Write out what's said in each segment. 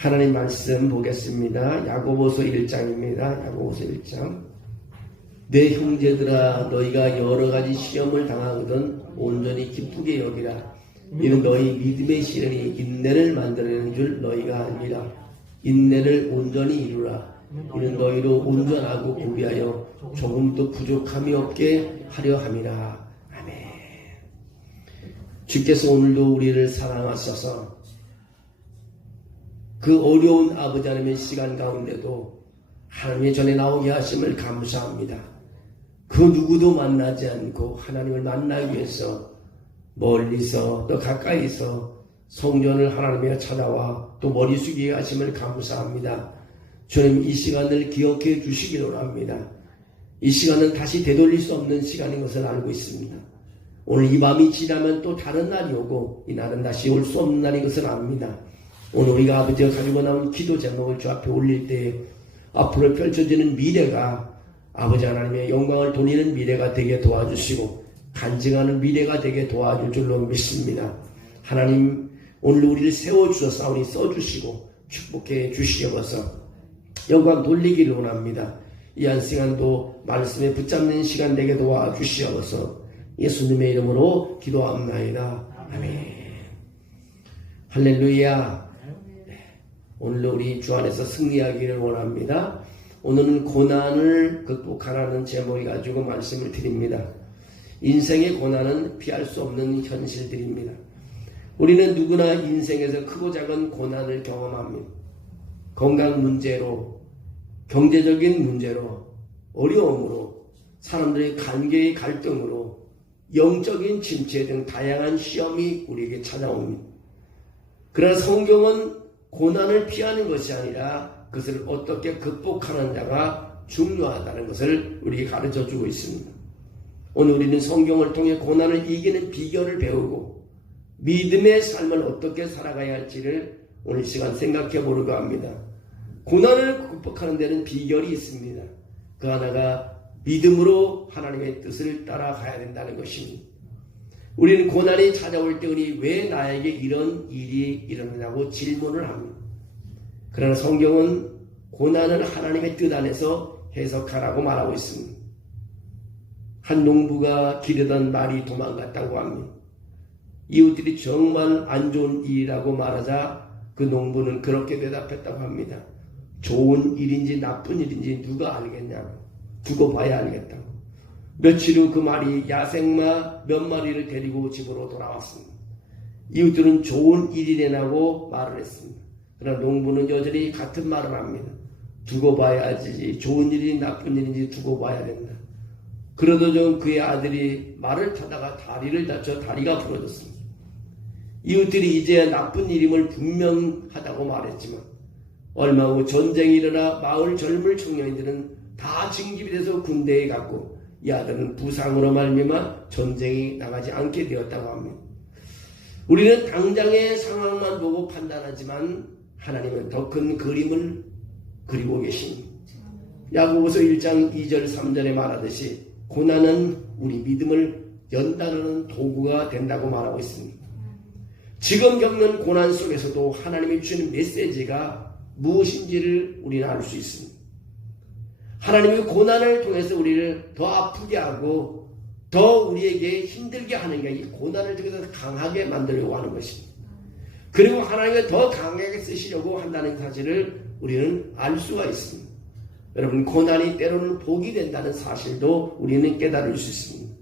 하나님 말씀 보겠습니다. 야고보서 1장입니다. 야고보서 1장. 내 형제들아, 너희가 여러가지 시험을 당하거든 온전히 기쁘게 여기라. 이는 너희 믿음의 시련이 인내를 만들어내는 줄 너희가 아니라. 인내를 온전히 이루라. 이는 너희로 온전하고 구비하여 조금도 부족함이 없게 하려 함이라. 아멘. 주께서 오늘도 우리를 사랑하셔서 그 어려운 아버지 하나님의 시간 가운데도 하나님의 전에 나오게 하심을 감사합니다. 그 누구도 만나지 않고 하나님을 만나기 위해서 멀리서 또 가까이서 성전을 하나님께 찾아와 또 머리 숙이게 하심을 감사합니다. 주님, 이 시간을 기억해 주시기를 합니다. 이 시간은 다시 되돌릴 수 없는 시간인 것을 알고 있습니다. 오늘 이 밤이 지나면 또 다른 날이 오고 이 날은 다시 올 수 없는 날인 것을 압니다. 오늘 우리가 아버지가 가지고 나온 기도 제목을 주 앞에 올릴 때 앞으로 펼쳐지는 미래가 아버지 하나님의 영광을 돌리는 미래가 되게 도와주시고 간증하는 미래가 되게 도와줄 줄로 믿습니다. 하나님, 오늘 우리를 세워주셔서 써주시고 축복해 주시옵소서. 영광 돌리기를 원합니다. 이 한 시간도 말씀에 붙잡는 시간 되게 도와주시옵소서. 예수님의 이름으로 기도합나이다. 아멘. 할렐루야. 오늘도 우리 주 안에서 승리하기를 원합니다. 오늘은 고난을 극복하라는 제목을 가지고 말씀을 드립니다. 인생의 고난은 피할 수 없는 현실들입니다. 우리는 누구나 인생에서 크고 작은 고난을 경험합니다. 건강 문제로, 경제적인 문제로, 어려움으로, 사람들의 관계의 갈등으로, 영적인 침체 등 다양한 시험이 우리에게 찾아옵니다. 그러나 성경은 고난을 피하는 것이 아니라 그것을 어떻게 극복하는 자가 중요하다는 것을 우리에게 가르쳐주고 있습니다. 오늘 우리는 성경을 통해 고난을 이기는 비결을 배우고 믿음의 삶을 어떻게 살아가야 할지를 오늘 시간 생각해 보려고 합니다. 고난을 극복하는 데는 비결이 있습니다. 그 하나가 믿음으로 하나님의 뜻을 따라가야 된다는 것입니다. 우리는 고난이 찾아올 때 왜 나에게 이런 일이 일어나냐고 질문을 합니다. 그러나 성경은 고난을 하나님의 뜻 안에서 해석하라고 말하고 있습니다. 한 농부가 기르던 말이 도망갔다고 합니다. 이웃들이 정말 안 좋은 일이라고 말하자 그 농부는 그렇게 대답했다고 합니다. 좋은 일인지 나쁜 일인지 누가 알겠냐고. 두고 봐야 알겠다고. 며칠 후 그 말이 야생마 몇 마리를 데리고 집으로 돌아왔습니다. 이웃들은 좋은 일이라고 말을 했습니다. 그러나 농부는 여전히 같은 말을 합니다. 두고 봐야지. 좋은 일인지 나쁜 일인지 두고 봐야 된다. 그러던 중 그의 아들이 말을 타다가 다리를 다쳐 다리가 부러졌습니다. 이웃들이 이제야 나쁜 일임을 분명하다고 말했지만 얼마 후 전쟁이 일어나 마을 젊은 청년들은 다 징집이 돼서 군대에 갔고 이 아들은 부상으로 말미암아 전쟁이 나가지 않게 되었다고 합니다. 우리는 당장의 상황만 보고 판단하지만 하나님은 더 큰 그림을 그리고 계십니다. 야고보서 1장 2절 3절에 말하듯이 고난은 우리 믿음을 연단하는 도구가 된다고 말하고 있습니다. 지금 겪는 고난 속에서도 하나님이 주는 메시지가 무엇인지를 우리는 알 수 있습니다. 하나님이 고난을 통해서 우리를 더 아프게 하고 더 우리에게 힘들게 하는 게 이 고난을 통해서 강하게 만들려고 하는 것입니다. 그리고 하나님이 더 강하게 쓰시려고 한다는 사실을 우리는 알 수가 있습니다. 여러분, 고난이 때로는 복이 된다는 사실도 우리는 깨달을 수 있습니다.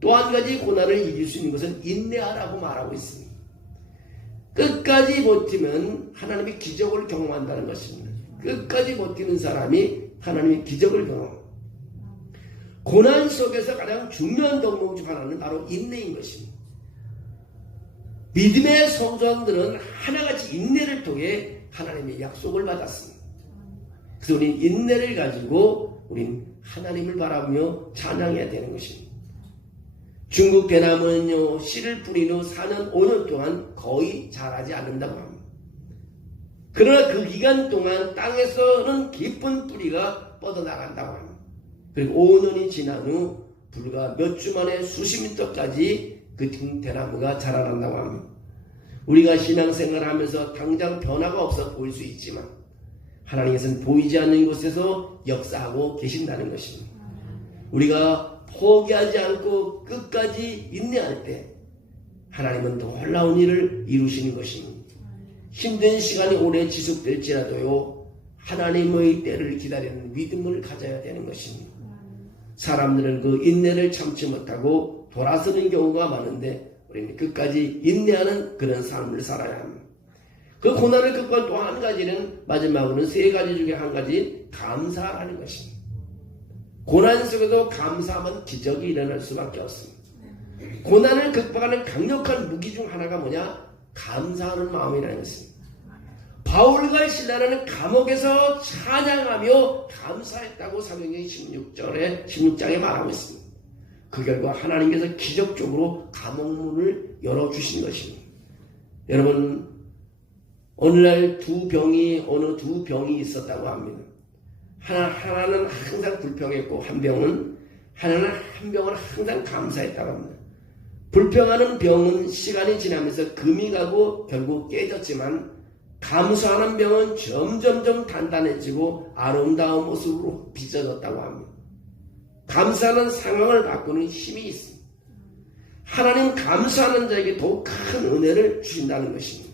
또 한 가지 고난을 이길 수 있는 것은 인내하라고 말하고 있습니다. 끝까지 버티면 하나님이 기적을 경험한다는 것입니다. 끝까지 버티는 사람이 하나님의 기적을 경험합니다. 고난 속에서 가장 중요한 덕목 중 하나는 바로 인내인 것입니다. 믿음의 성도들은 하나같이 인내를 통해 하나님의 약속을 받았습니다. 그래서 우리는 인내를 가지고 우리는 하나님을 바라보며 찬양해야 되는 것입니다. 중국 대나무는요, 씨를 뿌린 후 4년 5년 동안 거의 자라지 않는다고 합니다. 그러나 그 기간 동안 땅에서는 깊은 뿌리가 뻗어나간다고 합니다. 그리고 5년이 지난 후 불과 몇 주 만에 수십 미터까지 그 대나무가 자라난다고 합니다. 우리가 신앙생활을 하면서 당장 변화가 없어 보일 수 있지만 하나님께서는 보이지 않는 곳에서 역사하고 계신다는 것입니다. 우리가 포기하지 않고 끝까지 인내할 때 하나님은 놀라운 일을 이루시는 것입니다. 힘든 시간이 오래 지속될지라도요, 하나님의 때를 기다리는 믿음을 가져야 되는 것입니다. 사람들은 그 인내를 참지 못하고 돌아서는 경우가 많은데 우리는 끝까지 인내하는 그런 삶을 살아야 합니다. 그 고난을 극복한 또 한 가지는, 마지막으로는 세 가지 중에 한 가지, 감사하는 것입니다. 고난 속에도 감사하면 기적이 일어날 수밖에 없습니다. 고난을 극복하는 강력한 무기 중 하나가 뭐냐? 감사하는 마음이라는 것입니다. 바울과 실라는 감옥에서 찬양하며 감사했다고 사도행전 16장에 말하고 있습니다. 그 결과 하나님께서 기적적으로 감옥문을 열어주신 것입니다. 여러분, 오늘날 어느 두 병이 있었다고 합니다. 하나는 항상 불평했고 한 병은 항상 감사했다고 합니다. 불평하는 병은 시간이 지나면서 금이 가고 결국 깨졌지만, 감사하는 병은 점점점 단단해지고 아름다운 모습으로 빚어졌다고 합니다. 감사하는 상황을 바꾸는 힘이 있습니다. 하나님 감사하는 자에게 더욱 큰 은혜를 주신다는 것입니다.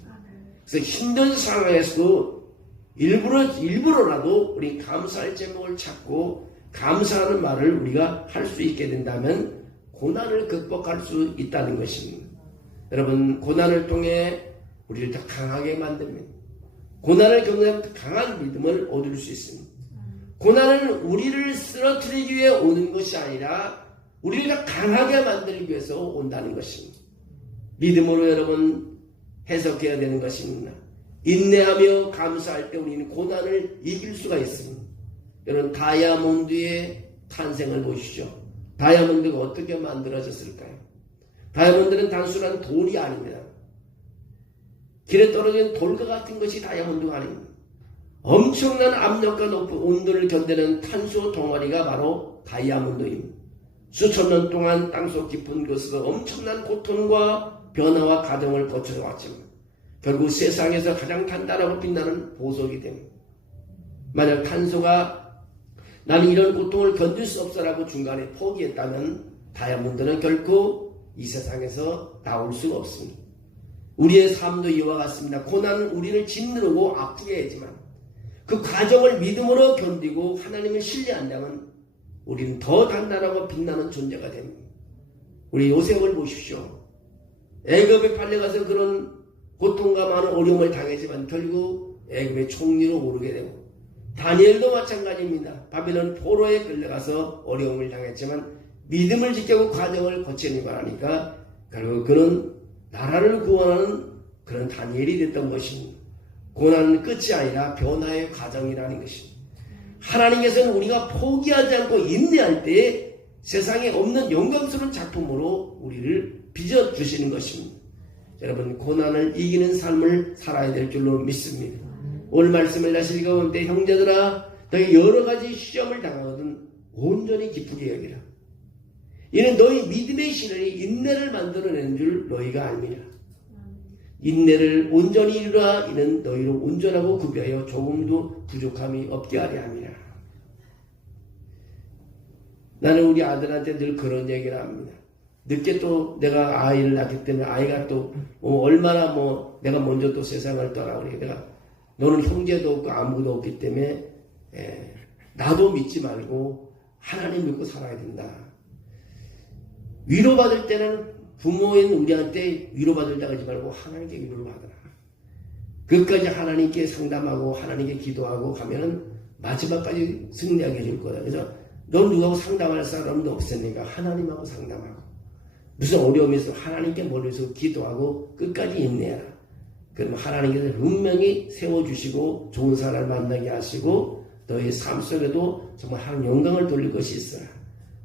그래서 힘든 상황에서도 일부러라도 우리 감사할 제목을 찾고 감사하는 말을 우리가 할 수 있게 된다면 고난을 극복할 수 있다는 것입니다. 여러분, 고난을 통해 우리를 더 강하게 만듭니다. 고난을 겪는 강한 믿음을 얻을 수 있습니다. 고난은 우리를 쓰러뜨리기 위해 오는 것이 아니라 우리를 더 강하게 만들기 위해서 온다는 것입니다. 믿음으로 여러분 해석해야 되는 것입니다. 인내하며 감사할 때 우리는 고난을 이길 수가 있습니다. 여러분, 다이아몬드의 탄생을 보시죠. 다이아몬드가 어떻게 만들어졌을까요? 다이아몬드는 단순한 돌이 아닙니다. 길에 떨어진 돌과 같은 것이 다이아몬드가 아닙니다. 엄청난 압력과 높은 온도를 견디는 탄소 덩어리가 바로 다이아몬드입니다. 수천 년 동안 땅속 깊은 곳에서 엄청난 고통과 변화와 과정을 거쳐왔지만 결국 세상에서 가장 단단하고 빛나는 보석이 됩니다. 만약 탄소가 나는 이런 고통을 견딜 수 없어라고 중간에 포기했다면 다이아몬드는 결코 이 세상에서 나올 수가 없습니다. 우리의 삶도 이와 같습니다. 고난은 우리를 짓누르고 아프게 하지만 그 과정을 믿음으로 견디고 하나님을 신뢰한다면 우리는 더 단단하고 빛나는 존재가 됩니다. 우리 요셉을 보십시오. 애굽에 팔려가서 그런 고통과 많은 어려움을 당했지만 결국 애굽의 총리로 오르게 되고, 다니엘도 마찬가지입니다. 바빌론 포로에 끌려가서 어려움을 당했지만 믿음을 지키고 과정을 거치는 거라니까 결국 그는 나라를 구원하는 그런 다니엘이 됐던 것입니다. 고난은 끝이 아니라 변화의 과정이라는 것입니다. 하나님께서는 우리가 포기하지 않고 인내할 때 세상에 없는 영광스러운 작품으로 우리를 빚어주시는 것입니다. 여러분, 고난을 이기는 삶을 살아야 될 줄로 믿습니다. 오늘 말씀을 다시 읽어볼 때, 형제들아, 너희 여러 가지 시험을 당하거든 온전히 기쁘게 여기라. 이는 너희 믿음의 신원이 인내를 만들어내는 줄 너희가 알미라. 인내를 온전히 이루라. 이는 너희를 온전하고 구비하여 조금도 부족함이 없게 하려 함이라. 나는 우리 아들한테 늘 그런 얘기를 합니다. 늦게 또 내가 아이를 낳기 때문에 아이가 또 얼마나 내가 먼저 또 세상을 떠나오니 내가 너는 형제도 없고 아무도 없기 때문에 나도 믿지 말고 하나님 믿고 살아야 된다. 위로받을 때는 부모인 우리한테 위로받을 때 하지 말고 하나님께 위로를 받아라. 끝까지 하나님께 상담하고 하나님께 기도하고 가면은 마지막까지 승리하게 해줄 거다. 그래서 넌 누구하고 상담할 사람도 없으니까 하나님하고 상담하고, 무슨 어려움이 있어도 하나님께 머리에서 기도하고 끝까지 인내해라. 그러면 하나님께서 분명히 세워주시고 좋은 사람을 만나게 하시고 너의 삶 속에도 정말 하나님 영광을 돌릴 것이 있어라.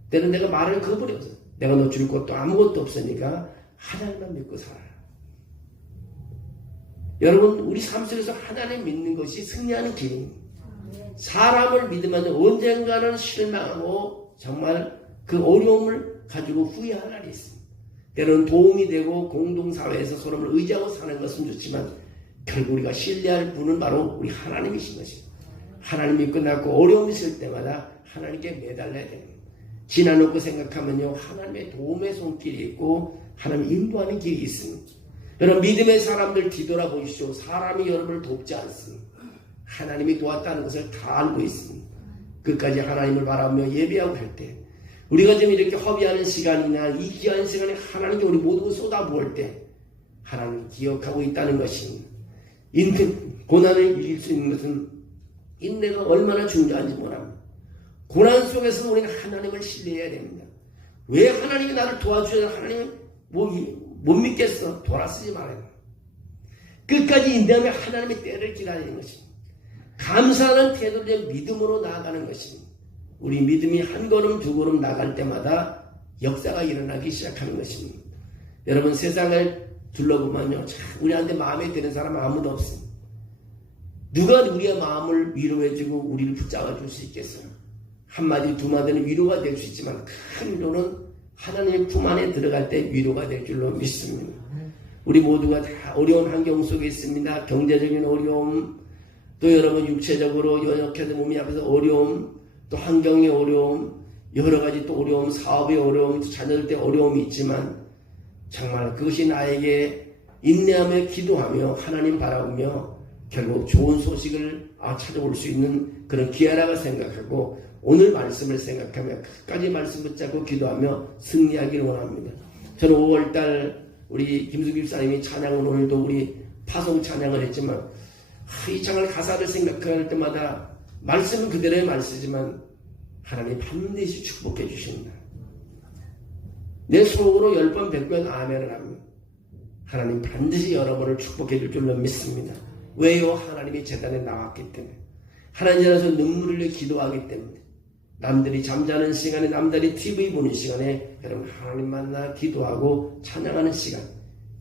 때는 내가 말을 거부려서 내가 너 줄 것도 아무것도 없으니까 하나님만 믿고 살아라. 여러분, 우리 삶 속에서 하나님 믿는 것이 승리하는 길입니다. 사람을 믿으면 언젠가는 실망하고 정말 그 어려움을 가지고 후회할 날이 있습니다. 때로는 도움이 되고 공동사회에서 서로를 의지하고 사는 것은 좋지만 결국 우리가 신뢰할 분은 바로 우리 하나님이신 것입니다. 하나님이 끝났고 어려움이 있을 때마다 하나님께 매달려야 됩니다. 지나놓고 생각하면요, 하나님의 도움의 손길이 있고 하나님 인도하는 길이 있습니다. 여러분, 믿음의 사람들 뒤돌아보십시오. 사람이 여러분을 돕지 않습니다. 하나님이 도왔다는 것을 다 알고 있습니다. 끝까지 하나님을 바라보며 예배하고 할 때, 우리가 지금 이렇게 허비하는 시간이나 이 귀한 시간에 하나님께 우리 모두 쏟아부을 때 하나님을 기억하고 있다는 것입니다. 고난을 이길 수 있는 것은 인내가 얼마나 중요한지 모릅니다. 고난 속에서 우리는 하나님을 신뢰해야 됩니다. 왜 하나님이 나를 도와주셔야 하나님이 못 믿겠어? 돌아서지 말아요. 끝까지 인내하며 하나님의 때를 기다리는 것입니다. 감사하는 태도로 믿음으로 나아가는 것입니다. 우리 믿음이 한 걸음 두 걸음 나갈 때마다 역사가 일어나기 시작하는 것입니다. 여러분, 세상을 둘러보면요, 우리한테 마음에 드는 사람 아무도 없습니다. 누가 우리의 마음을 위로해주고 우리를 붙잡아 줄 수 있겠어요? 한마디 두마디는 위로가 될 수 있지만 큰 위로는 하나님의 품 안에 들어갈 때 위로가 될 줄로 믿습니다. 우리 모두가 다 어려운 환경 속에 있습니다. 경제적인 어려움, 또 여러분 육체적으로 연약해서 몸이 약해서 어려움, 또 환경의 어려움, 여러 가지 또 어려움, 사업의 어려움, 또 자녀들 때 어려움이 있지만 정말 그것이 나에게 인내하며 기도하며 하나님 바라보며 결국 좋은 소식을 찾아올 수 있는 그런 기회라고 생각하고 오늘 말씀을 생각하며 끝까지 말씀 붙잡고 기도하며 승리하기를 원합니다. 저는 5월달 우리 김수기 집사님이 찬양을 오늘도 우리 파송 찬양을 했지만 이 찬양 가사를 생각할 때마다 말씀은 그대로의 말씀이지만 하나님 반드시 축복해 주신다. 내 속으로 10번 100번 아멘을 합니다. 하나님 반드시 여러분을 축복해 줄 줄로 믿습니다. 왜요? 하나님이 제단에 나왔기 때문에, 하나님 안에서 눈물을 흘려 기도하기 때문에, 남들이 잠자는 시간에, 남들이 TV 보는 시간에 여러분 하나님 만나 기도하고 찬양하는 시간,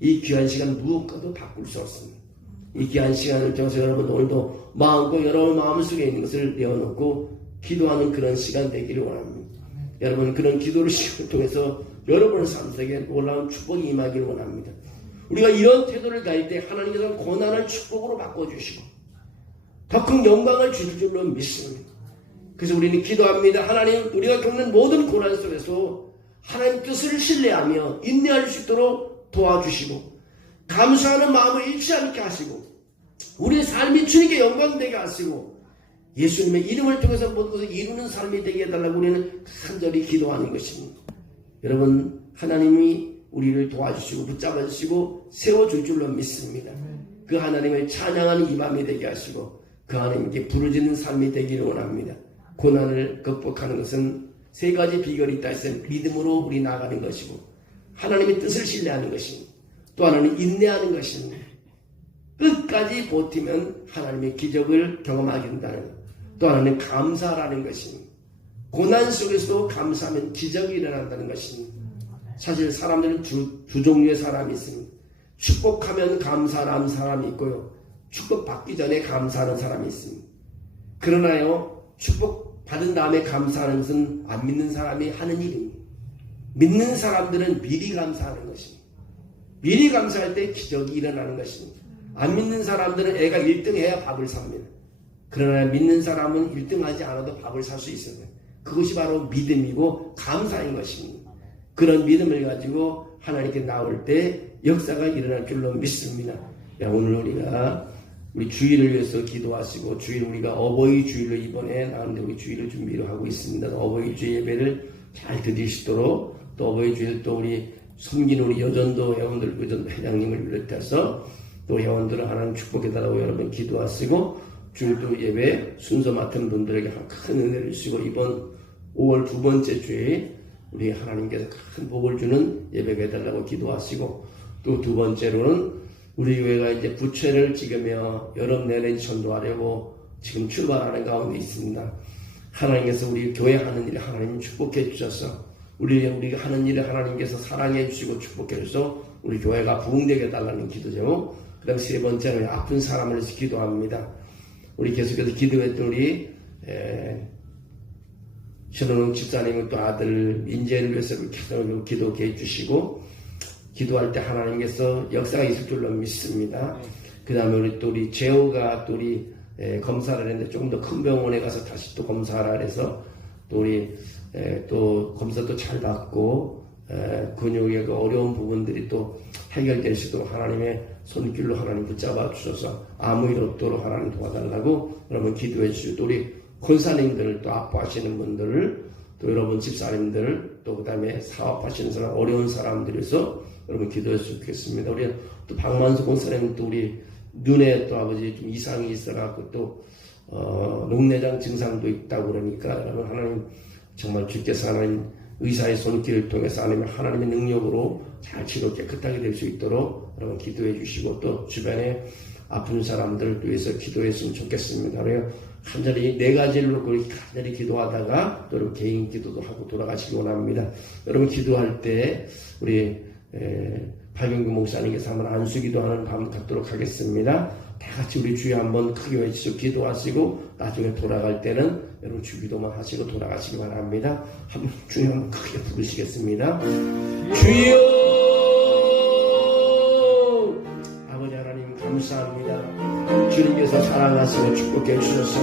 이 귀한 시간 무엇과도 바꿀 수 없습니다. 이 귀한 시간을 통해서 여러분 오늘도 마음껏 여러분 마음속에 있는 것을 내어놓고 기도하는 그런 시간 되기를 원합니다. 여러분 그런 기도를 통해서 여러분의 삶 속에 놀라운 축복이 임하기를 원합니다. 우리가 이런 태도를 가질 때 하나님께서 고난을 축복으로 바꿔주시고 더 큰 영광을 주실 줄로 믿습니다. 그래서 우리는 기도합니다. 하나님, 우리가 겪는 모든 고난 속에서 하나님 뜻을 신뢰하며 인내할 수 있도록 도와주시고 감사하는 마음을 잃지 않게 하시고 우리의 삶이 주님께 영광되게 하시고 예수님의 이름을 통해서 모든 것을 이루는 삶이 되게 해달라고 우리는 간절히 기도하는 것입니다. 여러분, 하나님이 우리를 도와주시고 붙잡아주시고 세워줄 줄로 믿습니다. 그 하나님을 찬양하는 이 밤이 되게 하시고 그 하나님께 부르짖는 삶이 되기를 원합니다. 고난을 극복하는 것은 세 가지 비결이 있다 해서 믿음으로 우리 나가는 것이고 하나님의 뜻을 신뢰하는 것입니다. 또 하나는 인내하는 것입니다. 끝까지 버티면 하나님의 기적을 경험하게 된다는 것. 또 하나는 감사라는 것입니다. 고난 속에서도 감사하면 기적이 일어난다는 것입니다. 사실 사람들은 두 종류의 사람이 있습니다. 축복하면 감사하는 사람이 있고요. 축복받기 전에 감사하는 사람이 있습니다. 그러나요, 축복받은 다음에 감사하는 것은 안 믿는 사람이 하는 일입니다. 믿는 사람들은 미리 감사하는 것입니다. 미리 감사할 때 기적이 일어나는 것입니다. 안 믿는 사람들은 애가 1등 해야 밥을 삽니다. 그러나 믿는 사람은 1등 하지 않아도 밥을 살 수 있습니다. 그것이 바로 믿음이고 감사인 것입니다. 그런 믿음을 가지고 하나님께 나올 때 역사가 일어날 줄로 믿습니다. 오늘 우리가 우리 주일을 위해서 기도하시고 주일 우리가 어버이 주일로 이번에 나오는데 우리 주일을 준비를 하고 있습니다. 어버이 주일 예배를 잘 드리시도록 또 어버이 주일 또 우리 섬기는 우리 여전도 회원들 여전도 회장님을 비롯해서 또 회원들을 하나님 축복해달라고 여러분 기도하시고 주일도 예배 순서 맡은 분들에게 큰 은혜를 주시고 이번 5월 두 번째 주에 우리 하나님께서 큰 복을 주는 예배가 해달라고 기도하시고 또 두 번째로는 우리 교회가 이제 부채를 찍으며 여름 내내 전도하려고 지금 출발하는 가운데 있습니다. 하나님께서 우리 교회 하는 일을 하나님 축복해 주셔서 우리가 하는 일을 하나님께서 사랑해 주시고 축복해 주셔서 우리 교회가 부흥되게 해달라는 기도죠. 그 다음 세 번째는 아픈 사람을 위해서 기도합니다. 우리 계속해서 기도했던 우리 신원웅 집사님은 또 아들 민재를 위해서 계속 기도해 주시고 기도할 때 하나님께서 역사가 있을 줄로 믿습니다. 그 다음에 우리 재호가 또 우리 검사를 했는데 조금 더 큰 병원에 가서 다시 또 검사를 해서 또 우리 또 검사도 잘 받고 근육의 그 어려운 부분들이 또 해결될 수 있도록 하나님의 손길로 하나님 붙잡아 주셔서 아무 일 없도록 하나님 도와달라고 여러분 기도해 주시고 또 우리 권사님들 또 아파하시는 분들 또 여러분 집사님들 또 그 다음에 사업하시는 사람 어려운 사람들에서 여러분 기도했으면 좋겠습니다. 우리 또 박만수 권사님 또 우리 눈에 또 아버지 좀 이상이 있어갖고 또 녹내장 증상도 있다고 그러니까 여러분 하나님 정말 주께서 하나님 의사의 손길을 통해서 하나님의 능력으로 잘 치료 깨끗하게 될 수 있도록 여러분 기도해 주시고 또 주변에 아픈 사람들을 위해서 기도했으면 좋겠습니다. 그래요. 간절히 네 가지로 간절히 기도하다가 또 여러분 개인 기도도 하고 돌아가시기 원합니다. 여러분 기도할 때 우리 박영규 목사님께서 한번 안수기도하는 밤 갖도록 하겠습니다. 다 같이 우리 주여 한번 크게 외치시고 기도하시고 나중에 돌아갈 때는 여러분 주기도만 하시고 돌아가시기 바랍니다. 한번 주여 한번 크게 부르시겠습니다. 주여 아버지 하나님 감사합니다. 주님께서 사랑하시고 축복해 주셔서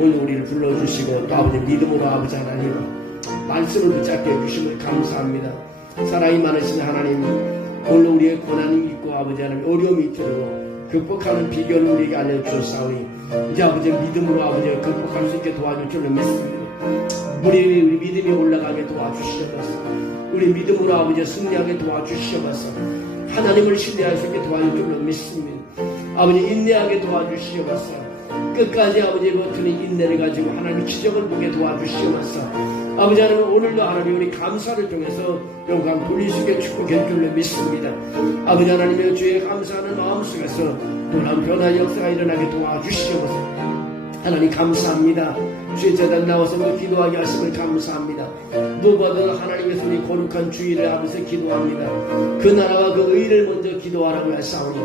오늘 우리를 불러주시고 또 아버지 믿음으로 아버지 하나님 말씀을 붙잡게 해주심을 감사합니다. 사랑이 많으신 하나님 오늘 우리의 고난이 있고 아버지 하나님 어려움이 있도록 극복하는 비결을 우리에게 알려주셨사오니 이제 아버지 믿음으로 아버지 극복할 수 있게 도와줄 줄로 믿습니다. 우리 믿음이 올라가게 도와주시옵소서. 우리 믿음으로 아버지 승리하게 도와주시옵소서. 하나님을 신뢰할 수 있게 도와줄 줄로 믿습니다. 아버지 인내하게 도와주시옵소서. 끝까지 아버지 버티는 인내를 가지고 하나님 기적을 보게 도와주시옵소서. 아버지 하나님 오늘도 하나님 우리 감사를 통해서 영광 돌릴 수 있게 축복해 줄로 믿습니다. 아버지 하나님의 주의 감사하는 마음 속에서 놀라운 변화의 역사가 일어나게 도와주시옵소서. 하나님 감사합니다. 주의 재단 나와서 기도하게 하심을 감사합니다. 무엇보다 하나님의 손이 거룩한 주의를 하면서 기도합니다. 그 나라와 그 의를 먼저 기도하라고 하사오니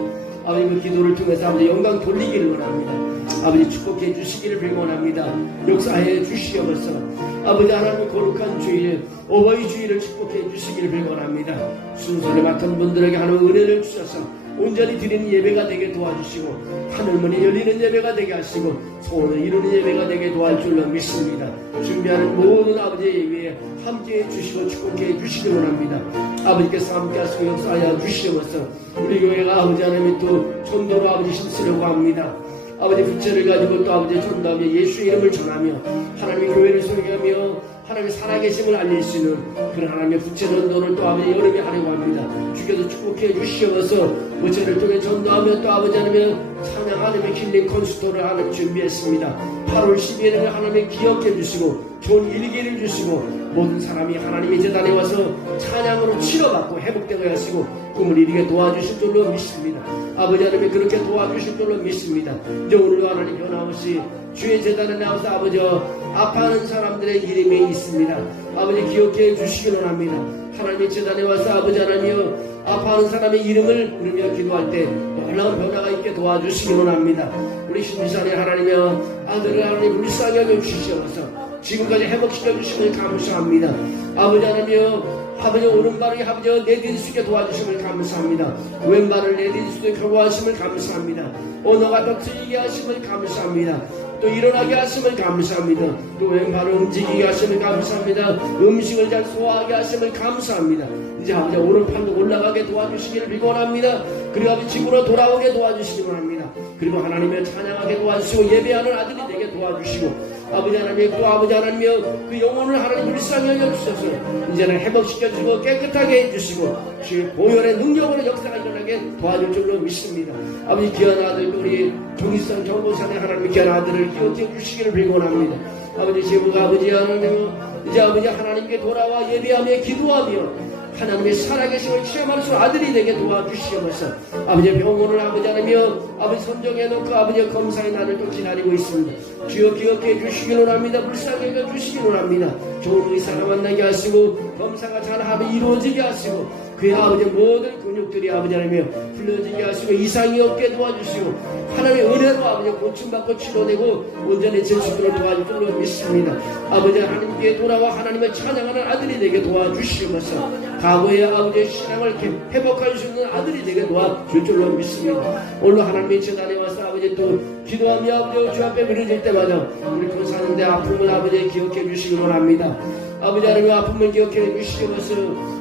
아버지 그 기도를 통해서 아버지 영광 돌리기를 원합니다. 아버지 축복해 주시기를 빌원합니다. 역사해 주시옵소서. 아버지 하나님의 거룩한 주일 어버이 주일을 축복해 주시기를 빌원합니다. 순서를 맡은 분들에게 하나님 은혜를 주셔서 온전히 드리는 예배가 되게 도와주시고 하늘문이 열리는 예배가 되게 하시고 소원을 이루는 예배가 되게 도와줄 줄로 믿습니다. 준비하는 모든 아버지의 예배에 함께해 주시고 축복해 주시기 원합니다. 아버지께서 함께 하시고 역사하여 주시옵소서. 우리 교회가 아버지 하나님이 또 전도로 아버지 힘쓰려고 합니다. 아버지 부채를 가지고 또 아버지 전도하며 예수의 이름을 전하며 하나님의 교회를 소개하며 하나님의 살아계심을 알릴 수 있는 그런 하나님의 부채 전도를 또 아버지 여름에 하려고 합니다. 주께서 축복해 주시옵소서. 부채를 통해 전도하며 또 아버지 하나님의 찬양 하나님의 힐링 콘서트를 하나님 준비했습니다. 8월 12일을 하나님의 기억해 주시고 좋은 일기를 주시고 모든 사람이 하나님의 재단에 와서 찬양으로 치료받고 회복되게 하시고 꿈을 이루게 도와주실 줄로 믿습니다. 아버지 하나님 그렇게 도와주실 줄로 믿습니다. 이제 오늘도 하나님 변함없이 주의 재단에 나와서 아버지 아파하는 사람들의 이름이 있습니다. 아버지 기억해 주시기 원합니다. 하나님의 재단에 와서 아버지 하나님이여 아파하는 사람의 이름을 부르며 기도할 때 놀라운 변화가 있게 도와주시기 원합니다. 우리 신비산의 하나님이여 아들을 하나님 불쌍히 여겨 주시옵소서. 지금까지 회복시켜 주심을 감사합니다. 아버지 하나님이여 아버지 오른발을 아버지 내딛을 수 있게 도와주심을 감사합니다. 왼발을 내딛을 수 있게 도와주심을 감사합니다. 언어가 더 트이게 하심을 감사합니다. 또 일어나게 하심을 감사합니다. 또 왼발을 움직이게 하심을 감사합니다. 음식을 잘 소화하게 하심을 감사합니다. 이제 아버지 오른팔도 올라가게 도와주시기를 빌원합니다. 그리고 아버지 집으로 돌아오게 도와주시기 원합니다. 그리고 하나님을 찬양하게 도와주시고 예배하는 아들이 되게 도와주시고 아버지 하나님 또 아버지 하나님이여 그 영혼을 하나님 불쌍히 여겨주셔서 이제는 회복시켜주고 깨끗하게 해주시고 주의 보혈의 능력으로 역사가 일어나게 도와줄 줄로 믿습니다. 아버지 귀한 아들 우리 종이성 정보산의 하나님 귀한 아들을 기억해 주시기를 빌원합니다. 아버지 제부가 아버지 하나님 이제 아버지 하나님께 돌아와 예배하며 기도하며 하나님의 살아계심을 체험할 수 아들이 되게 도와주시옵소서. 아버지 병원을 아버지 하나며 아버지 선정해놓고 아버지 검사의 날을 또 기다리고 있습니다. 주여 기억해 주시기 원합니다. 불쌍히 여겨 주시기 원합니다. 좋은 의사가 만나게 하시고 검사가 잘 하며 이루어지게 하시고 그의 아버지 모든 근육들이 아버지 하나님이여 풀려지게 하시고 이상이 없게 도와주시고 하나님의 은혜로 아버지 고침받고 치료되고 온전히 제 수들을 도와줄 줄로 믿습니다. 아버지 하나님께 돌아와 하나님을 찬양하는 아들이 되게 도와주시면서 과거의 아버지의 신앙을 회복할 수 있는 아들이 되게 도와줄 줄로 믿습니다. 오늘 하나님의 재단에 와서 아버지 또 기도하며 아버지 주 앞에 무너질 때마다 우리 그 사는데 아픔을 아버지 기억해 주시기 원합니다. 아버지 하나님의 아픔을 기억해 주시면서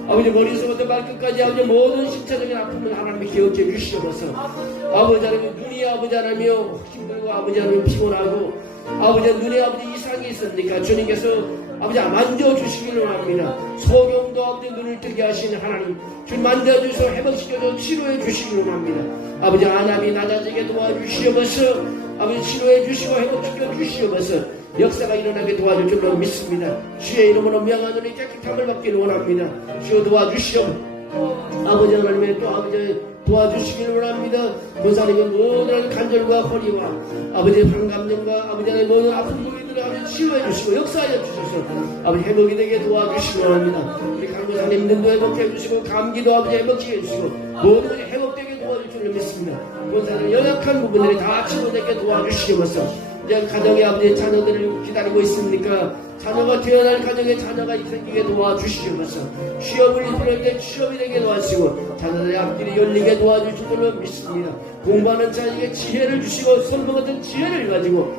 아버지 머리에서부터 발끝까지 아버지 모든 신체적인 아픔을 하나님이 기억해 주시면서 아버지 하나님 눈이 아버지 하나님이여 힘들고 아버지 하나님 피곤하고 아버지 눈에 아버지 이상이 있습니까? 주님께서 아버지 만져주시기를 원합니다. 소경도 아버지 눈을 뜨게 하시는 하나님 주님 만져주셔서 회복시켜서 치료해 주시기를 원합니다. 아버지 안암이 낮아지게 도와주시옵소서 아버지 치료해 주시고 회복시켜 주시옵소서 역사가 일어나게 도와줄 줄로 믿습니다. 주의 이름으로 명하노니 깨끗함을 받기를 원합니다. 주여 도와주시옵소서 아버지 하나님의 또 아버지 도와주시기를 원합니다. 권사님의 모든 간절과 허리와 아버지의 환감증과 아버지 하나님의 모든 아픈 부위들을 아버지 치유해 주시고 역사하여 주셔서 아버지 회복이 되게 도와주시기 원합니다. 우리 간호사님 눈도 회복해 주시고 감기도 아버지 회복시켜 주시고 모든 것이 회복되게 도와줄 줄로 믿습니다. 권사님 연약한 부분들이 다 치료되게 도와주시면서 이제 가정의 아버지 자녀들을 기다리고 있습니까? 자녀가 태어날 가정에 자녀가 생기게 도와주시면서 취업을 이끌 때 취업이 되게 도와주시고 자녀들의 앞길이 열리게 도와주실 줄로 믿습니다. 공부하는 자에게 지혜를 주시고 선거 같은 지혜를 가지고